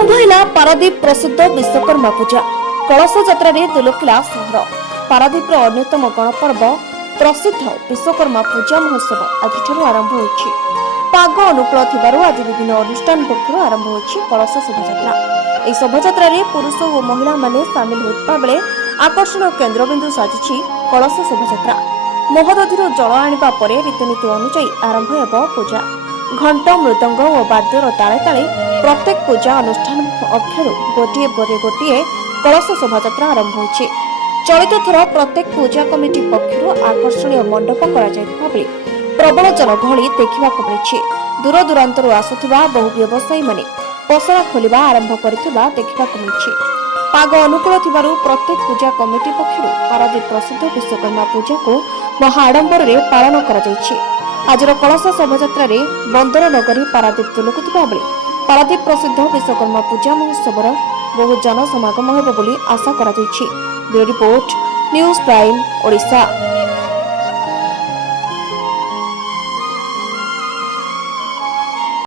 आरंभ है पारादीप प्रसिद्ध विश्वकर्मा पूजा। कलश यात्रा दुलकिला सहर। पारादीप अन्यतम गणपर्व प्रसिद्ध विश्वकर्मा पूजा महोत्सव आज आरंभ होइछि। पाग अनुकूल थिबारु आज विभिन्न अनुष्ठान पक्षर आरंभ होइछि कलश शोभायात्रा। ଏହି ଶୋଭାଯାତ୍ରାରେ ପୁରୁଷ ଓ ମହିଳାମାନେ ସାମିଲ ହୋଇଥିବା ବେଳେ ଆକର୍ଷଣ କେନ୍ଦ୍ରବିନ୍ଦୁ ସାଜିଛି କଳସ ଶୋଭାଯାତ୍ରା। ମହୋଦଧିରୁ ଜଳ ଆଣିବା ପରେ ରୀତିନୀତି ଅନୁଯାୟୀ ଆରମ୍ଭ ହେବ ପୂଜା। ଘଣ୍ଟ ମୃଦଙ୍ଗ ଓ ବାଦ୍ୟର ତାଳେ ତାଳେ ପ୍ରତ୍ୟେକ ପୂଜା ଅନୁଷ୍ଠାନ ପକ୍ଷରୁ ଗୋଟିଏ ପରେ ଗୋଟିଏ କଳସ ଶୋଭାଯାତ୍ରା ଆରମ୍ଭ ହୋଇଛି। ଚଳିତ ଥର ପ୍ରତ୍ୟେକ ପୂଜା କମିଟି ପକ୍ଷରୁ ଆକର୍ଷଣୀୟ ମଣ୍ଡପ କରାଯାଇଥିବା ବେଳେ ପ୍ରବଳ ଜନଗହଳି ଦେଖିବାକୁ ମିଳିଛି। ଦୂରଦୂରାନ୍ତରୁ ଆସୁଥିବା ବହୁ ବ୍ୟବସାୟୀମାନେ ପସରା ଖୋଲିବା ଆରମ୍ଭ କରିଥିବା ଦେଖିବାକୁ ମିଳିଛି। ପାଗ ଅନୁକୂଳ ଥିବାରୁ ପ୍ରତ୍ୟେକ ପୂଜା କମିଟି ପକ୍ଷରୁ ପାରାଦୀପ ପ୍ରସିଦ୍ଧ ବିଶ୍ୱକର୍ମା ପୂଜାକୁ ମହା ଆଡମ୍ବରରେ ପାଳନ କରାଯାଇଛି। ଆଜିର କଳସ ଶୋଭାଯାତ୍ରାରେ ବନ୍ଦର ନଗରୀ ପାରାଦୀପ ତୁଲୁକୁଥିବା ବେଳେ ପାରାଦୀପ ପ୍ରସିଦ୍ଧ ବିଶ୍ୱକର୍ମା ପୂଜା ମହୋତ୍ସବର ବହୁ ଜନସମାଗମ ହେବ ବୋଲି ଆଶା କରାଯାଇଛି। Bureau report, news Prime, Odisha.